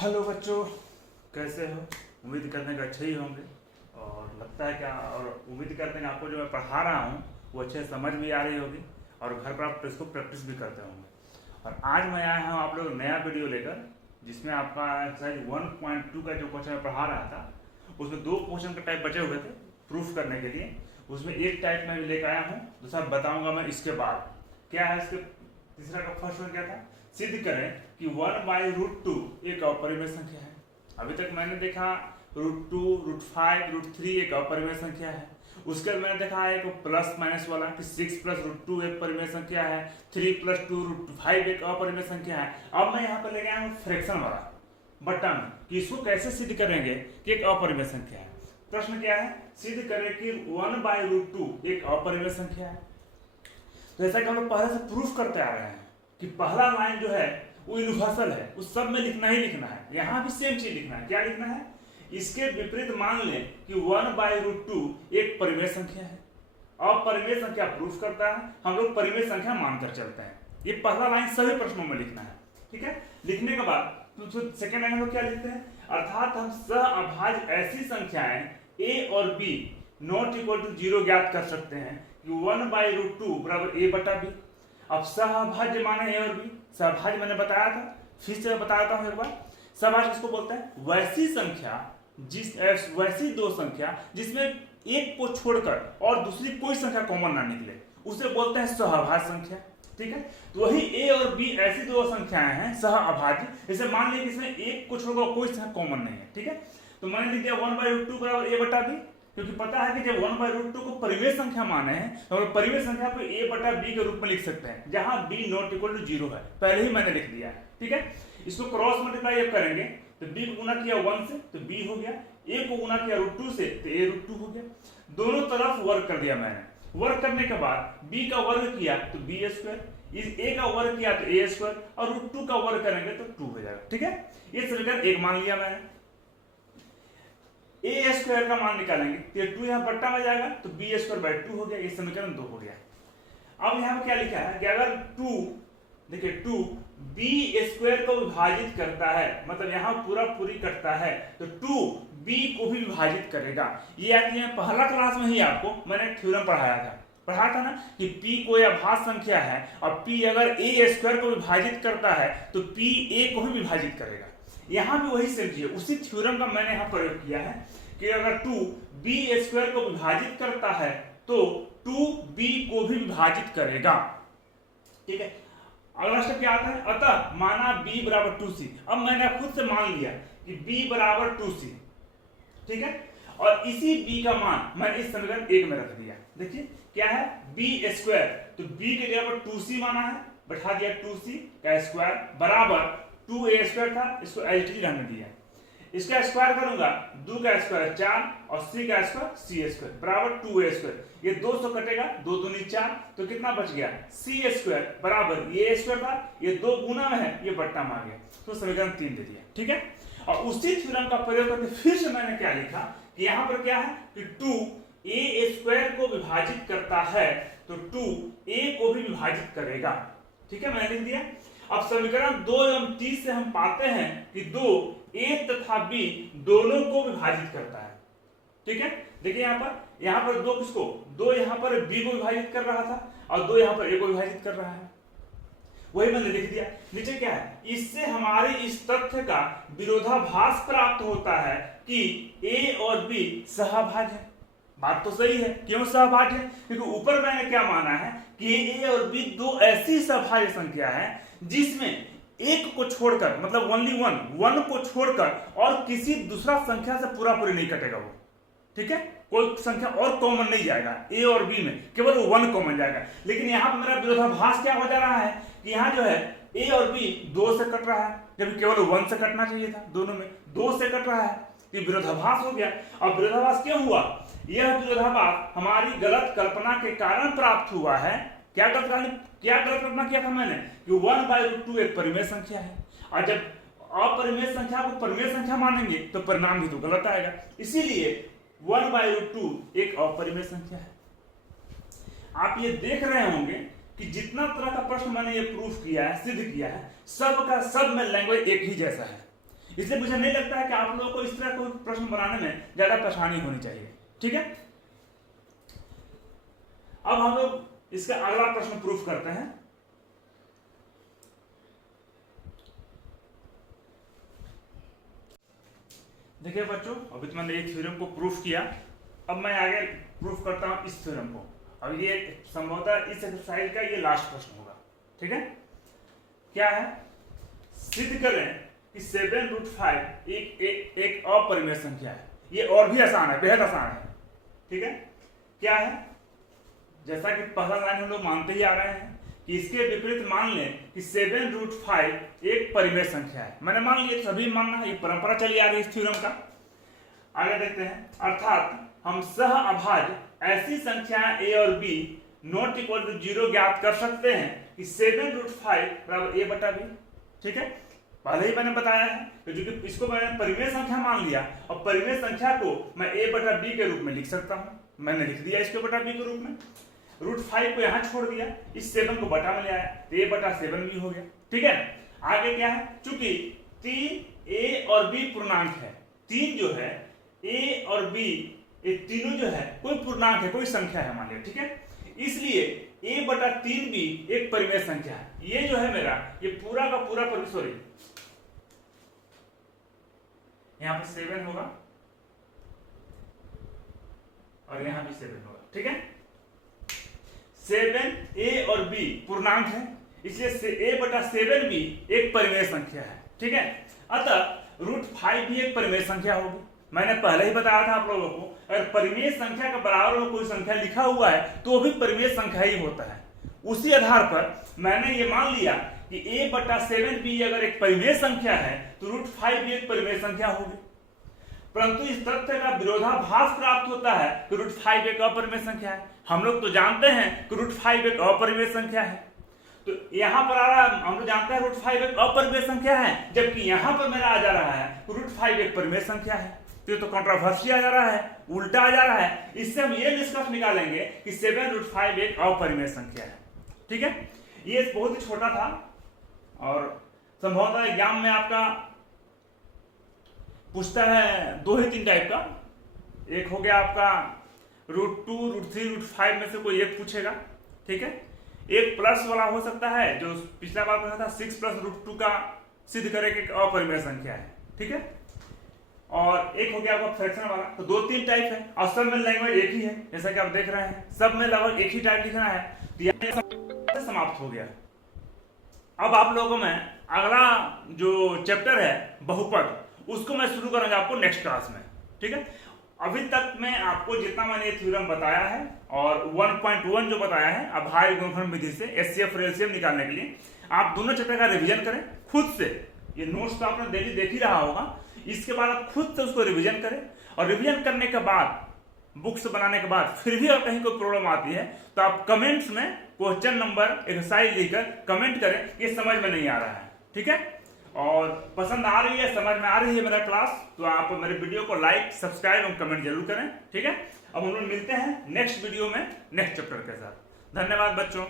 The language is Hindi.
हेलो बच्चों, कैसे हो? उम्मीद करते हैं कि अच्छे ही होंगे। और लगता है क्या, और उम्मीद करते हैं कि आपको जो मैं पढ़ा रहा हूँ वो अच्छे समझ में आ रही होगी और घर पर आप इसको प्रैक्टिस भी करते होंगे। और आज मैं आया हूँ आप लोग नया वीडियो लेकर, जिसमें आपका एक्सरसाइज 1.2 का जो क्वेश्चन मैं पढ़ा रहा था उसमें दो क्वेश्चन का टाइप बचे हुए थे प्रूफ करने के लिए। उसमें एक टाइप मैं लेकर आया हूँ, दूसरा बताऊंगा मैं इसके बाद क्या है। इसके तीसरा का फर्स्ट वन क्या था, सिद्ध करें कि 1/√2 एक अपरिमेय संख्या है। अभी तक मैंने देखा √2, √5, √3 एक अपरिमेय संख्या है। उसके बाद मैंने देखा एक प्लस माइनस वाला कि 6 + √2 एक परिमेय संख्या है, 3 + 2 √5 एक अपरिमेय संख्या है। अब मैं यहाँ पर ले गया हूँ फ्रैक्शन वाला बटन कि इसको कैसे सिद्ध करेंगे कि एक अपरिमेय संख्या है। प्रश्न क्या है, सिद्ध करें कि 1/√2 एक अपरिमेय संख्या है। तो ऐसा कि हम लोग पहले से प्रूफ करते आ रहे हैं कि पहला लाइन जो है वो यूनिवर्सल है, उस सब में लिखना ही लिखना है। यहाँ भी सेम चीज लिखना है। क्या लिखना है, इसके विपरीत मान लें कि 1/√2 एक परिमेय संख्या है। अब परिमेय संख्या प्रूफ करता है, हम लोग परिमेय संख्या मानकर चलते हैं। ये पहला लाइन सभी प्रश्नों में लिखना है, ठीक है। लिखने के बाद तो सेकेंड लाइन में क्या लिखते हैं, अर्थात हम सह अभाज्य ऐसी संख्याएं a और b नॉट इक्वल टू 0 ज्ञात कर सकते हैं कि 1/√2 बराबर a/b। अब सहभाज्य माने a और b। सहभाज्य मैंने बताया था, फिर से बताता हूं एक बार। सहभाज्य किसको बोलते हैं, वैसी संख्या वैसी दो संख्या जिसमें एक को छोड़कर और दूसरी कोई संख्या कॉमन ना निकले, उसे बोलते हैं सहभाज्य संख्या, ठीक है। तो वही a और b ऐसी दो संख्याएं हैं सह अभाज्य। जैसे मान लीजिए इसमें एक को छोड़कर कोई संख्या कॉमन नहीं है, ठीक है। तो मैंने लिख दिया 1/√2 बराबर a/b, क्योंकि पता है कि जब 1/√2 को परिमेय संख्या माने हैं तो हम परिमेय संख्या को a/b के रूप में लिख सकते हैं, जहां b नॉट इक्वल टू 0 है। पहले ही मैंने लिख दिया है, ठीक है। इसको क्रॉस मल्टीप्लाई अब करेंगे तो b को गुना किया 1 से तो b हो गया, a को गुना किया √2 से तो a√2 हो गया। दोनों तरफ वर्ग कर दिया मैंने। वर्ग करने के बाद b का वर्ग किया तो b², इस a का वर्ग किया तो a² और √2 का वर्ग करेंगे तो 2 हो जाएगा, ठीक है। ये समीकरण 1 मान लिया मैंने। a² का मान निकालेंगे तो 2 यहाँ बट्टा में जाएगा तो b²/2 हो गया। ये समीकरण 2 हो गया। अब यहाँ क्या लिखा है कि अगर 2 देखिए 2 b² को विभाजित करता है, मतलब यहाँ पूरा पूरी करता है तो 2 b को भी विभाजित करेगा। ये आती है पहला क्लास में ही आपको मैंने थ्योरम पढ़ाया था ना कि p कोई अभाज्य संख्या है और p अगर a² को विभाजित करता है तो p a को भी विभाजित करेगा। यहाँ भी वही सेम चीज है, उसी थ्योरम का मैंने यहाँ प्रयोग किया है कि अगर 2 b² को विभाजित करता है तो 2 b को भी विभाजित करेगा, ठीक है। अगला स्टेप क्या आता है, अतः माना b बराबर 2c। अब मैंने खुद से मान लिया कि b बराबर 2c, ठीक है। और इसी b का मान मैंने इस समीकरण 1 में रख दिया। देखिए क्या है, b², तो b के जगह पर 2c माना है, बैठा दिया 2c का स्क्वायर बराबर 2a² था, इसको LT रहने दिया। इसका स्क्वायर करूंगा 2 का स्क्वायर 4 और c का स्क्वायर c² बराबर 2a²। ये 2 से कटेगा, 2 दूनी 4, तो कितना बच गया, c² बराबर ये a² था, ये 2 गुना में है, ये बट्टा में आ गया, तो समीकरण 3 दे दिया, ठीक है। और उसी थ्योरम का प्रयोग करके फिर से मैंने क्या लिखा कि यहाँ पर क्या है कि 2 a² को विभाजित करता है तो 2 a को भी विभाजित करेगा, ठीक है। मैंने लिख दिया। अब समीकरण 2 एवं 3 से हम पाते हैं कि 2 a तथा b दोनों को विभाजित करता है, ठीक है। देखिए यहाँ पर 2 किसको, 2 यहाँ पर b को विभाजित कर रहा था और 2 यहाँ पर a को विभाजित कर रहा है, वही मैंने लिख दिया। नीचे क्या है, इससे हमारे इस तथ्य का विरोधाभास प्राप्त होता है कि a और b सहभाज्य है। बात तो सही है, क्यों सहभाज्य है, क्योंकि ऊपर मैंने क्या माना है कि a और b दो ऐसी सहभाज्य संख्या है जिसमें एक को छोड़कर, मतलब ओनली वन को छोड़कर और किसी दूसरा संख्या से पूरा पूरी नहीं कटेगा वो, ठीक है। कोई संख्या और कॉमन नहीं जाएगा a और b में, केवल 1 कॉमन जाएगा। लेकिन यहाँ पर मेरा विरोधाभास क्या हो जा रहा है कि यहाँ जो है a और b 2 से कट रहा है, जबकि केवल 1 से कटना चाहिए था, दोनों में 2 से कट रहा है, तो विरोधाभास हो गया। अब विरोधाभास क्यों हुआ, यह विरोधाभास हमारी गलत कल्पना के कारण प्राप्त हुआ है। क्या गलत कल्पना किया था मैंने कि 1/√2 एक परिमेय संख्या है, और जब अपरिमेय संख्या को परिमेय संख्या मानेंगे तो परिणाम भी तो गलत आएगा। इसीलिए 1/√2 एक अपरिमेय संख्या है। आप ये देख रहे होंगे कि जितना तरह का प्रश्न मैंने ये प्रूफ किया है, सिद्ध किया है, सब का सब में लैंग्वेज एक ही जैसा है। इसलिए मुझे नहीं लगता है कि आप लोगों को इस तरह कोई प्रश्न बनाने में ज्यादा परेशानी होनी चाहिए। ठीक है, अब हम लोग इसका अगला प्रश्न प्रूफ करते हैं। देखिए बच्चों, अभी तो मैंने ये थ्योरम को प्रूफ किया, अब मैं आगे प्रूफ करता हूं इस थ्योरम को। अब ये संभवतः इस एक्सरसाइज का ये लास्ट प्रश्न होगा। ठीक है, क्या है, सिद्ध करें कि 7√5 एक अपरिमेय संख्या है। ये और भी आसान है, बेहद आसान है। ठीक है, क्या है, जैसा कि पहला लाइन हम लोग मानते ही आ रहे हैं कि इसके विपरीत मान लें कि 7√5 एक परिमेय संख्या है। मैंने मान लिया, सभी मानना है, ये परंपरा चली आ रही है इस थ्योरम का। आगे देखते हैं, अर्थात हम सह अभाज्य ऐसी संख्याएं a और b नॉट इक्वल टू 0 ज्ञात कर सकते हैं कि 7√5 बराबर a बटा b। ठीक है, पहले ही मैंने बताया है कि जो कि इसको मैंने परिमेय संख्या मान लिया और परिमेय संख्या को मैं a बटा b के रूप में लिख सकता हूं। मैंने लिख दिया इसको बटा b के रूप में, √5 को यहां छोड़ दिया, इस 7 को बटा में ले आया, तो a बटा 7 भी हो गया। ठीक है, आगे क्या है, चूंकि 3 a और b पूर्णांक है, 3 जो है a और b ये तीनों जो है कोई पूर्णांक है, कोई संख्या है मान लिया। ठीक है, इसलिए a बटा 3 भी एक परिमेय संख्या है। ये जो है मेरा, ये पूरा का पूरा सॉरी, यहां पे 7 होगा और यहां भी 7 होगा। ठीक है, 7 a और b पूर्णांक है, इसलिए a बटा 7 भी एक परिमेय संख्या है। ठीक है, अतः √5 भी एक परिमेय संख्या होगी। मैंने पहले ही बताया था आप लोगों को, अगर परिमेय संख्या का बराबर में कोई संख्या लिखा हुआ है तो वो भी परिमेय संख्या ही होता है। उसी आधार पर मैंने ये मान लिया कि a बटा 7 भी अगर एक परिमेय संख्या है तो √5 भी एक परिमेय संख्या होगी। परंतु इस तथ्य का विरोधाभास प्राप्त होता है कि √5 एक अपरिमेय संख्या है। हम लोग तो जानते हैं कि √5 एक अपरिमेय संख्या है, तो यहां पर आ रहा है, हम लोग जानते हैं √5 एक अपरिमेय संख्या है, जबकि यहां पर मेरा आ जा रहा है √5 एक परिमेय संख्या है। तो कंट्रोवर्सी आ जा रहा है, उल्टा आ जा रहा है। इससे हम ये निष्कर्ष निकालेंगे कि 7√5 एक अपरिमेय संख्या है। ठीक है, ये बहुत ही छोटा था और संभवतः एग्जाम में आपका पूछता है 2 ही 3 टाइप का। एक हो गया आपका √2, √3, √5 में से कोई एक पूछेगा। ठीक है, एक प्लस वाला हो सकता है, जो पिछला बार पूछा था 6 + √2 का सिद्ध करे कि अपरिमेय संख्या है। ठीक है, और एक हो गया आपका फ्रैक्शन वाला। तो 2-3 टाइप है और सब में लैंग्वेज एक ही है, जैसा कि आप देख रहे हैं, सब में लगभग एक ही टाइप लिखना है। तो यह समाप्त हो गया। अब आप लोगों में अगला जो चैप्टर है बहुपद, उसको मैं शुरू करूंगा आपको नेक्स्ट क्लास में। ठीक है, अभी तक मैं आपको जितना मैंने थ्योरम बताया है और 1.1 जो बताया है अभाज्य गुणनखंड विधि से एचसीएफ और एलसीएम निकालने के लिए, आप दोनों चैप्टर का रिवीजन करें खुद से। ये नोट्स तो आपने डेली देख ही रहा होगा, इसके बाद आप खुद से उसको रिवीजन करें और रिवीजन करने के बाद, बुक्स बनाने के बाद फिर भी अगर कहीं कोई प्रॉब्लम आती है तो आप कमेंट्स में क्वेश्चन नंबर एक्सरसाइज लिखकर कमेंट करें, ये समझ में नहीं आ रहा है। ठीक है, और पसंद आ रही है, समझ में आ रही है मेरा क्लास, तो आप मेरे वीडियो को लाइक, सब्सक्राइब और कमेंट जरूर करें। ठीक है, अब हम लोग मिलते हैं नेक्स्ट वीडियो में नेक्स्ट चैप्टर के साथ। धन्यवाद बच्चों।